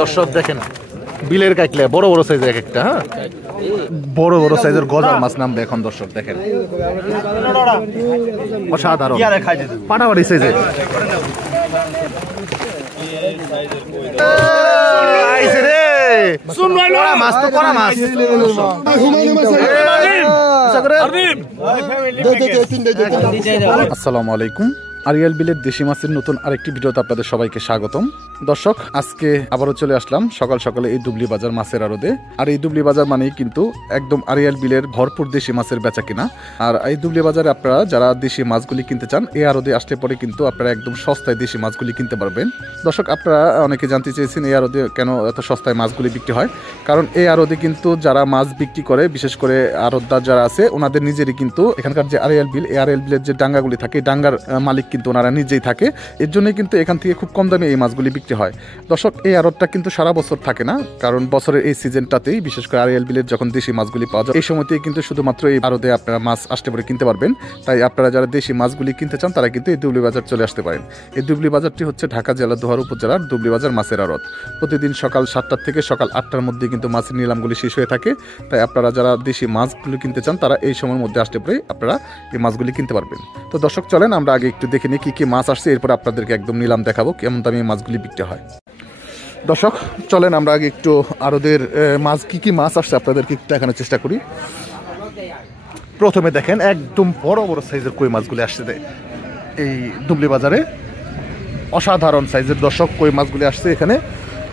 দর্শক দেখেন বিলের কাকলে বড় বড় সাইজ এক একটা, হ্যাঁ বড় বড় সাইজের গজার মাছ নামবে এখন। দর্শক দেখেন অসাধারণ পাটাবাড়ি সাইজের মাছ তো করা মাছ। আসসালামু আলাইকুম, আরিয়াল বিলের দেশি মাছের নতুন আরেকটি ভিডিওতে আপনাদের সবাইকে স্বাগতম। দর্শক আজকে আবারও চলে আসলাম সকাল সকালে এই দুবলি বাজার মাছের আড়তে। আর এই দুবলি বাজার মানেই কিন্তু একদম আরিয়াল বিলের ভরপুর দেশি মাছের বেচা কিনা। আর এই দুবলি বাজারে আপনারা যারা দেশি মাছগুলি কিনতে চান এই আড়তে আসলে পরে কিন্তু আপনারা একদম সস্তায় দেশি মাছগুলি কিনতে পারবেন। দর্শক আপনারা অনেকে জানতে চেয়েছেন এই আড়তে কেন এত সস্তায় মাছগুলি বিক্রি হয়। কারণ এই আড়তে কিন্তু যারা মাছ বিক্রি করে, বিশেষ করে আড়তদার যারা আছে ওনাদের নিজেরই কিন্তু এখানকার যে আরিয়াল বিল, এই আরিয়াল বিলের যে ডাঙ্গাগুলি থাকে এই ডাঙ্গার মালিক কিন্তু ওনারা নিজেই থাকে। এর জন্যই কিন্তু এখান থেকে খুব কম দামে এই মাছগুলি বিক্রি হয়। দর্শক এই আড়তটা কিন্তু সারা বছর থাকে না, কারণ বছরের এই সিজনটাতেই বিশেষ করে আরিয়াল বিলের যখন দেশি মাছগুলি পাওয়া যায় এই সময়তেই কিন্তু শুধুমাত্র এই আড়তে আপনারা মাছ আসতে পারে কিনতে পারবেন। তাই আপনারা যারা দেশি মাছগুলি কিনতে চান তারা কিন্তু এই দুবলি বাজার চলে আসতে পারেন। এই দুবলি বাজারটি হচ্ছে ঢাকা জেলা দোহার উপজেলার দুবলি বাজার মাছের আড়ত। প্রতিদিন সকাল 7টা থেকে সকাল 8টার মধ্যে কিন্তু মাছের নিলামগুলি শেষ হয়ে থাকে। তাই আপনারা যারা দেশি মাছগুলি কিনতে চান তারা এই সময়ের মধ্যে আসতে পারে আপনারা এই মাছগুলি কিনতে পারবেন। তো দর্শক চলেন আমরা আগে একটু দেখে নিই কি মাছ আসছে, এরপর আপনাদেরকে একদম নিলাম দেখাবো কেমন দামে মাছগুলি বিক্রি হয়। দর্শক চলেন আমরা আগে একটু আরদের মাছ কি মাছ আসছে আপনাদেরকে একটু দেখানোর চেষ্টা করি। প্রথমে দেখেন একদম বড় বড় সাইজের কই মাছগুলি আসছে এই দুবলি বাজারে, অসাধারণ সাইজের দর্শক কই মাছগুলি আসছে এখানে।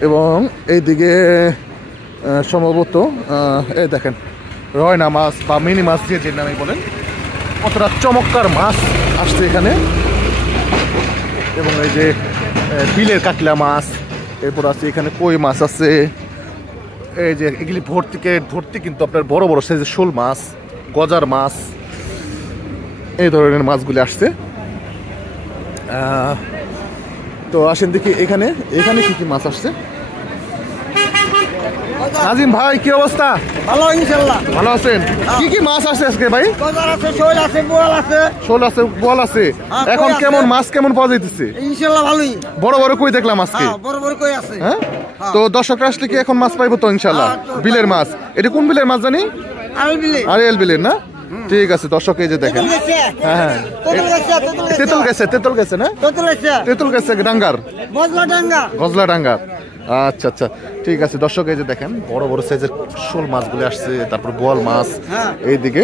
এবং এইদিকে সম্ভবত এই দেখেন রয়না মাছ বা মিনি মাছ দিয়ে যে নামে বলেন, কতটা চমৎকার মাছ আসছে এখানে। এবং এই যে বিলের কাকলা মাছ, এরপর আছে এখানে কই মাছ আছে, এই যে এগুলি ভর্তি কিন্তু আপনার বড় বড় সাইজের শোল মাছ, গজার মাছ, এই ধরনের মাছগুলি আসছে। তো আসেন দেখি এখানে কি মাছ আসছে। নাজিম ভাই কি অবস্থা? ভালো ইনশাআল্লাহ। ভালো আছেন? কি মাছ আছে আজকে ভাই? গজার আছে, শোল আছে, বোয়াল আছে। শোল আছে, বোয়াল আছে। এখন কেমন মাছ কেমন পাওয়া যাইতেছে? ইনশাআল্লাহ ভালোই। বড় বড় কই দেখলাম আজকে। হ্যাঁ বড় বড় কই আছে। হ্যাঁ তো দর্শকরা আসলে কি এখন মাছ পাইবো তো ইনশাআল্লাহ? বিলের মাছ, এটা কোন বিলের মাছ জানি? আরিয়াল বিলের না? ঠিক আছে দর্শক এই যে দেখেন, হ্যাঁ তেতুল গেছে না? তেতুল গেছে ডাঙ্গার, গজলা ডাঙ্গার। আচ্ছা আচ্ছা ঠিক আছে দর্শক এই যে দেখেন বড় বড় সাইজের শোল মাছগুলি আসছে, তারপর বোয়াল মাছ এইদিকে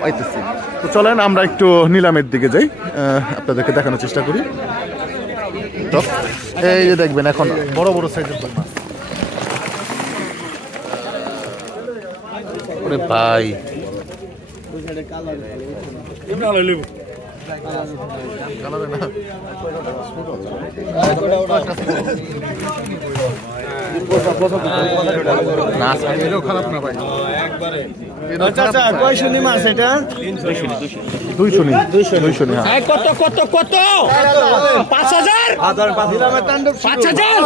পাইতেছি। তো চলেন আমরা একটু নিলামের দিকে যাই, আপনাদেরকে দেখানোর চেষ্টা করি। তো এই যে দেখবেন এখন বড় বড় সাইজের মাছ। ওরে ভাই খারাপ না ভাই, কত কত কত 5000 5000 5000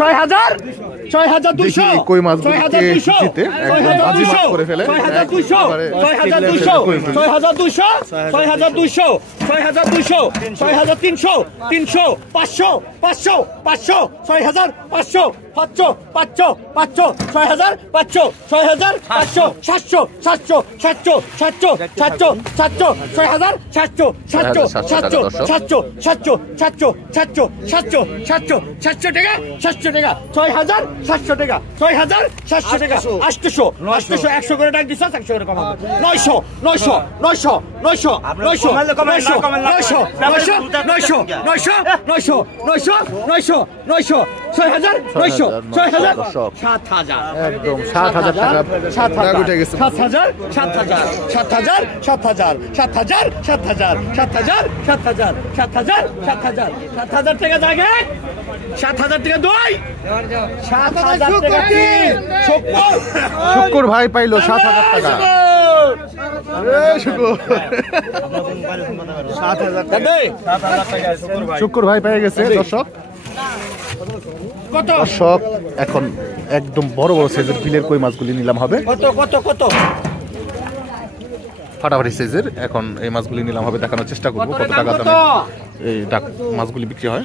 6000 6200 কই মাছগুলি জিতে করে ফেলে 6200 300 500 500 6000 500 500 500 500 6000 500 6000 500 700 700 700 700 700 700 6000 700 700 700 700 700 700 700 700 700 700 টাকা 700 টাকা 6000 700 টাকা 6000 700 টাকা 800 100 করে টাকা দিছ 100 করে কমাবো 900 900 900 900 900 6000 900 6000 7000 একদম 7000 টাকা 7000 উঠে গেছে 7000 7000 7000 7000 7000 7000 7000 7000 7000 7000 7000 টাকা জায়গা 7000 টাকা দুই 7000 টাকা তিন শুকুর ভাই পাইলো 7000 টাকা। শুকুর ভাই পেয়ে গেছে দর্শক কত দর্শক এখন একদম বড় বড় সাইজের বিলের কই মাছগুলি নিলাম হবে। কত কত কত ফাটাফাটি সাইজের এখন এই মাছগুলি নিলাম হবে, দেখানোর চেষ্টা করবো কত টাকা দামে এই মাছগুলি বিক্রি হয়।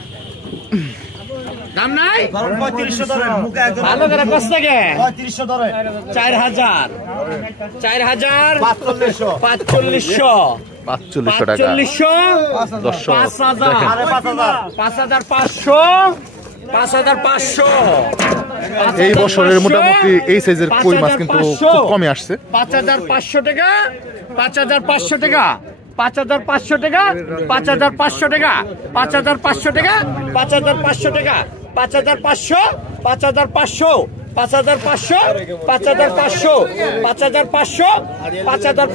দাম নাই 3500 ধরে ভালো করে কষ্ট লাগে 3500 ধরে 4000 4500 4500 টাকা 4500 দর্শক 5500 এই বছরের মোটামুটি এই সাইজের কই মাছ কিন্তু খুব কমে আসছে। 5500 টাকা 5500 টাকা 5500 টাকা 5500 টাকা 5500 টাকা 5500 টাকা 5500 5500 5500 5500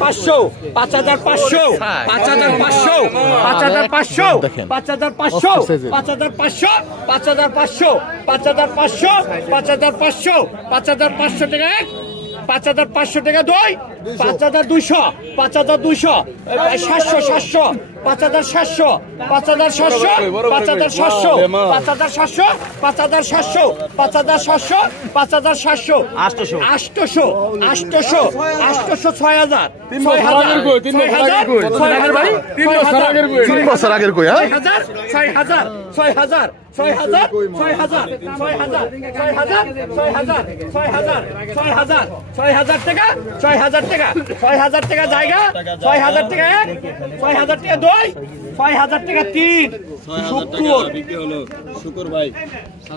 5500 5500 5500 5500 5500 টাকা 5500 টাকা 2 5200 5200 700 5700 5700 5700 5700 5700 5700 5700 800 6000 3 বছর আগের কই, হ্যাঁ 6000 টাকা 6000 টাকা জায়গা 6000 টাকা 6000 টাকা 2 6000 টাকা 3 শুকুর ভাই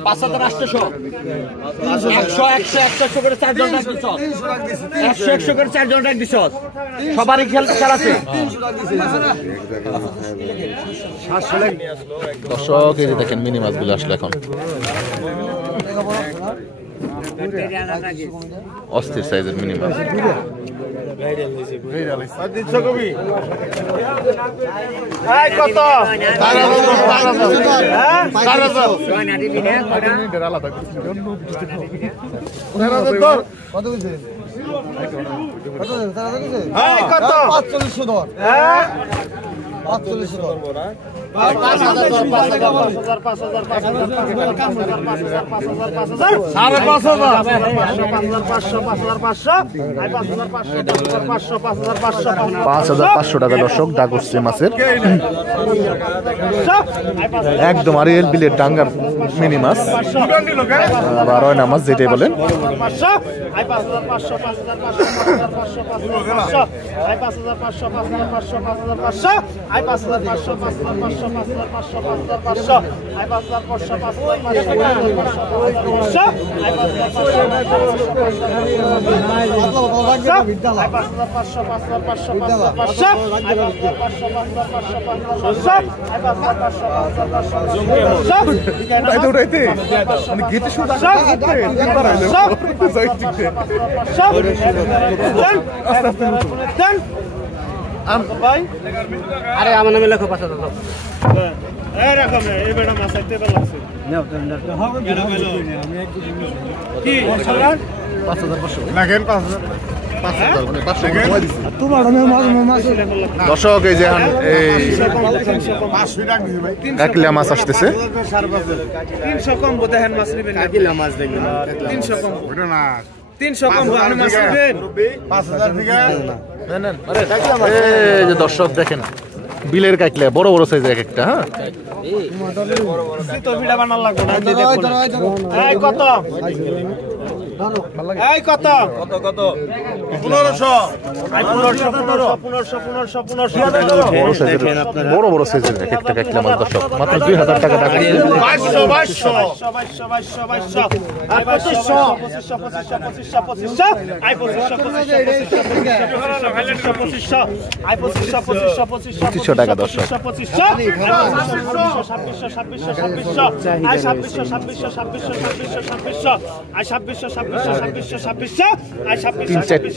5800 100 করে 4 জন রাখ দিছ 100 করে 4 জন রাখ দিছ সবারই খেলা আছে। দর্শক এই যে দেখেন মিনি মাছগুলো আসলে এখন অস্থির সাইজের মিনি মাছ। টাকা দর্শক ডাগরছে মাছের একদম আরিয়াল বিলের ডাঙ্গার মিনি মাছ বা রয়না মাছ যেটাই বলেন। আরে আমার নামে লেখো 5000 দর্শক এই যে কাকলিয়া মাছ আসতেছে 300 কম দেখেন মাছ নেবেন কাকলিয়া মাছ দেখবেন 300 কম ওটা না 300 কম আপনি মাছ নেবেন 5000 থেকে এই যে দর্শক দেখেন বিলের কাকলিয়া বড় বড় সাইজের এক একটা। হ্যাঁ তো ভিডিও বানার লাগবে না এই কত এই কত কত কত 1500 বড় বড় সাইজের এক একটা কাকলিয়া মাছ দর্শক মাত্র 2000 টাকা টাকা 2500 টাকা দর্শক 3-4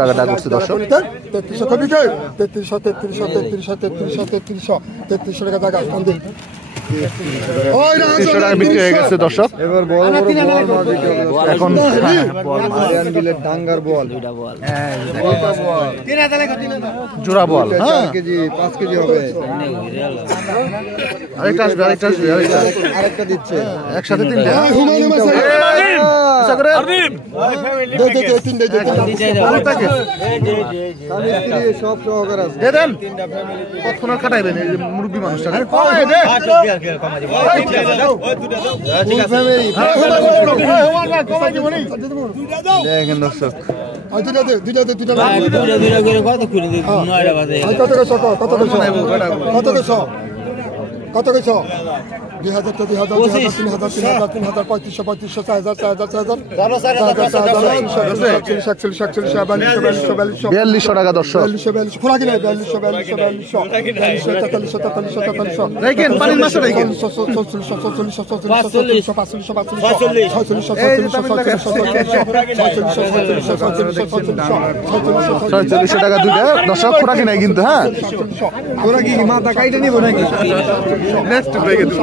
টাকা ডাক করছে দর্শক। 3300 টাকা জায়গা বিক্রি হয়ে গেছে দর্শক। এবার বড় বড় বল মাছ বিক্রি হবে এখন আরিয়ান বিলের ডাঙ্গার বল জোড়া বল, হ্যাঁ 4 কেজি 5 কেজি হবে। আরেকটা আসবে, আরেকটা দিচ্ছে একসাথে তিনটা। সব সহকার আছে দেন কতক্ষণ আর খাটাইবেন এই যে মুরব্বী মানুষটা। দেখেন দর্শক কত কেছ 2000 3000 3000 3000 3500 4000 4200 টাকা দর্শক। দেখেন পানির মাছ দেখেন টাকা দুইটা দর্শক। খোরাকি নাই কিন্তু, হ্যাঁ খোরাকি মাথা কাইটা নিব নাকি নেক্সট ব্রেকে দেব।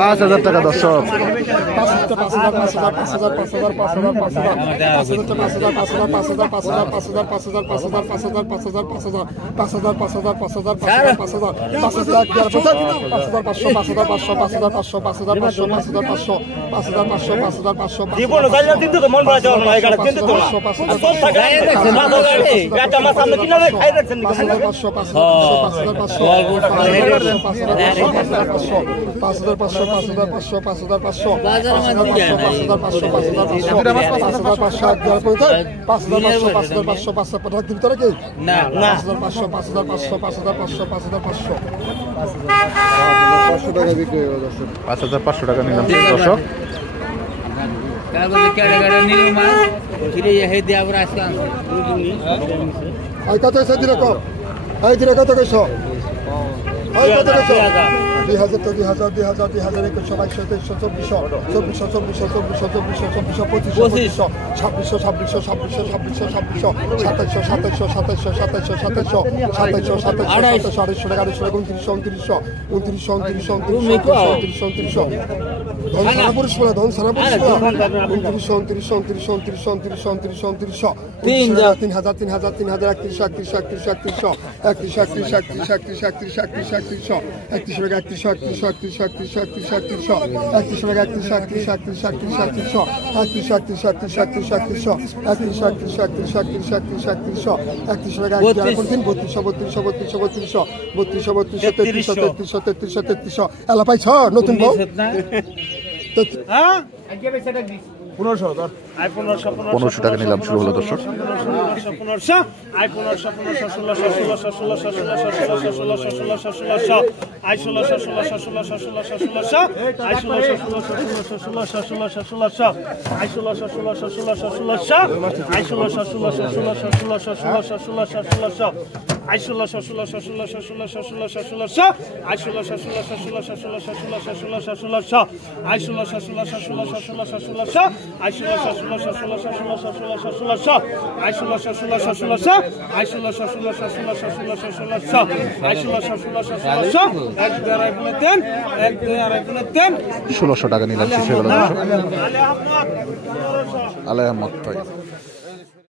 5000 টাকা দর্শক। 5500 টাকা নিলাম দর্শক। কত কত কেছ 2000 তো 2000 2100 2200 2400 এলা পাইছ নতুন বউ 1500 টাকা নিলাম। শুরু হলো দর্শক। 1600 টাকা নিলাম। শেষ হয়ে গেল দর্শক। আলাই আহমদ ভাই।